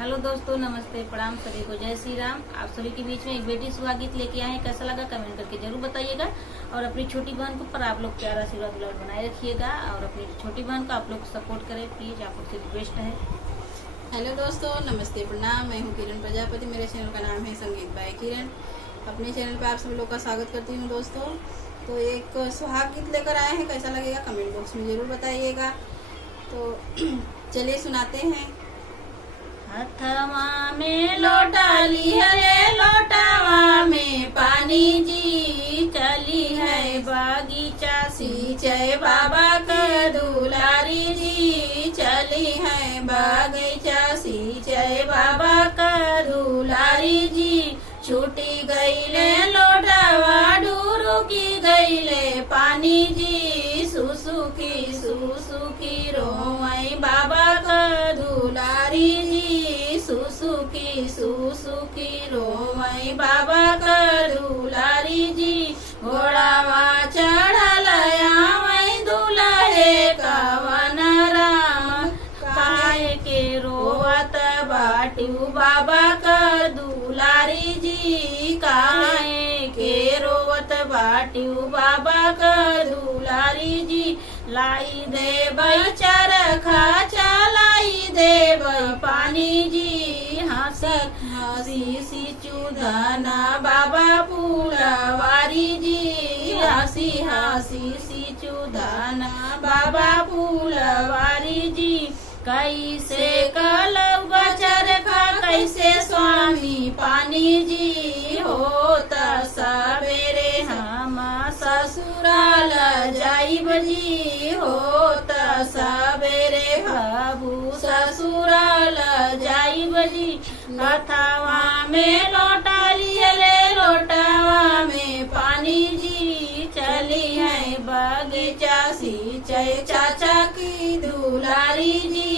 Hello दोस्तों, नमस्ते, प्रणाम सभी को, जय श्री राम। आप सभी के बीच में एक बेटी सुहा गीत लेके आए हैं। कैसा लगा कमेंट करके जरूर बताइएगा और अपनी छोटी बहन को पर आप लोग प्यारा आशीर्वाद दुलार बनाए रखिएगा और अपनी छोटी बहन को आप लोग सपोर्ट करें प्लीज, आप लोग से रिक्वेस्ट है। हेलो दोस्तों, नमस्ते, प्रणाम। मैं हूँ किरण प्रजापति। मेरे चैनल का नाम है संगीत बाय किरण। अपने चैनल पे आप सभी लोग का स्वागत करती हूँ दोस्तों। तो एक सुहाग गीत लेकर आए हैं, कैसा लगेगा कमेंट बॉक्स में जरूर बताइएगा। तो चलिए सुनाते हैं। हथवा में लोटा लिहले, लोटावा में पानी जी, चली है बागीचा सिंचाई बाबा के दुलारी जी, चली है बागीचा सिंचाई बाबा के दुलारी जी। छूटी गईले लोटावा डूरुकी गईले पानी जी, सुसुकी रोई बाबा का दुलारी जी, सुसुकी रोई बाबा का दुलारी जी। घोड़ावा चढ़ल आवई दुल्हे कवन राम, काहे के रोवत बाटू बाबा का दुलारी जी, काहे के रोवत बाटू बाबा का दुलारी जी। लाई देबै चरखा चलाई देबै पानी जी, हंसी चूधना बाबा फूलवारी जी, हंसी चूधना बाबा फूलवारी जी। कैसे कलौआ चरखा कैसे स्वामी पानी जी, होता सवेरे हम ससुराल जाइब जी, होता सवेरे बाबू ससुराल जाइब जी। हथवा में लोटा लियले, लोटावा में पानी जी, चली है बागीचा सिंचाई चाचा की दुलारी जी,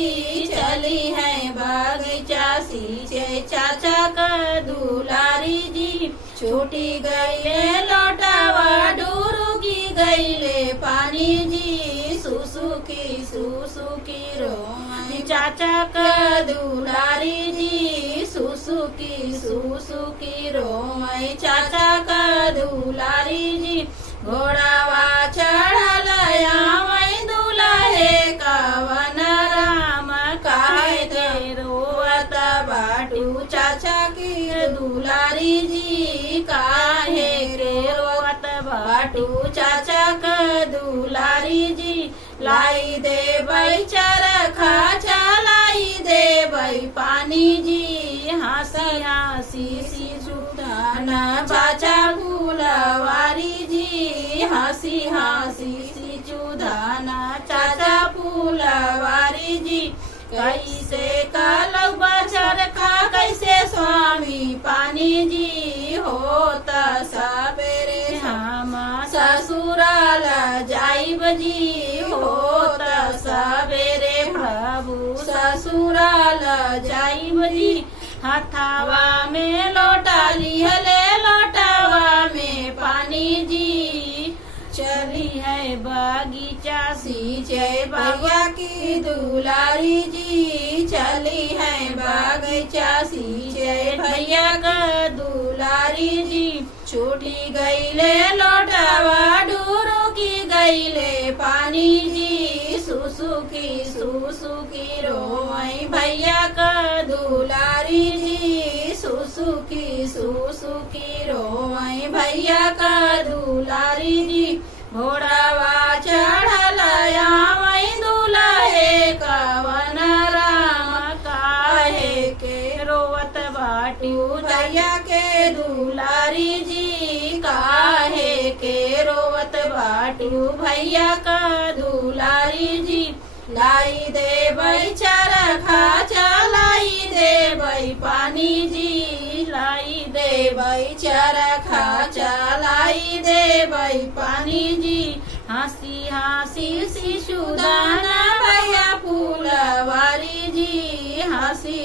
चली है बागीचा सिंचाई चाचा का दुलारी जी। छूटी गईले लोटावा डूरुकी गईले पानी जी, सुसुकी रोई चाचा का दुलारी जी, सुसुकी रोई चाचा का दुलारी जी। घोड़ावा चढ़ल आवई दुल्हे कवन राम, काहे के रोवत बाटू चाचा की दुलारी जी, काहे के रोवत बाटू चाचा का दुलारी जी। लाई देबै चरखा चलाई देबै पानी जी, हंसी चूधना चाचा फूलवारी जी, हंसी चूधना चाचा फूलवारी जी। कैसे कलौआ चरखा कैसे स्वामी पानी जी, होता सवेरे हम ससुराल जाइब जी, होता सवेरे बाबू ससुराल जाइब जी। हथवा में लोटा लिहले, लोटावा में पानी जी, चली है बागीचा सिंचाई भैया की दुलारी जी, चली है बागीचा सिंचाई भैया का दुलारी जी। छूटी गईले लोटावा डूरुकी गईले पानी जी, सुसुकी रोई भैया का दुलारी जी, सुसुकी रोई भैया का दुलारी जी। घोड़ावा चढ़ल आवई दुल्हे कवन राम, काहे के रोवत बाटू भैया के दुलारी जी, काहे के रोवत बाटू भैया का दुलारी जी। लाई देबै चरखा चलाई देबै पानी जी, लाई देबै चरखा चलाई देबै पानी जी। हंसी सुदाना भैया फूलवारी जी, हंसी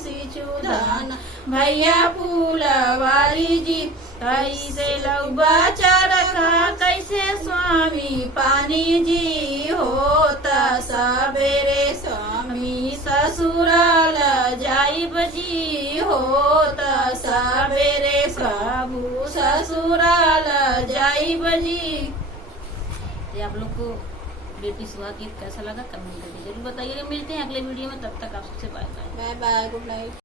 सुदाना भैया फूलवारी जी। कैसे लौबा चरखा कैसे स्वामी पानी जी, होता सवेरे स्वामी ससुराल जाई बजी होत सवेरे प्रभु ससुराल जाई बजी। ये आप लोग को बेटी सुहाग गीत कैसा लगा कमेंट करके जरूर बताइएगा। मिलते हैं अगले वीडियो में, तब तक आप सबसे bye bye. Bye bye, good night.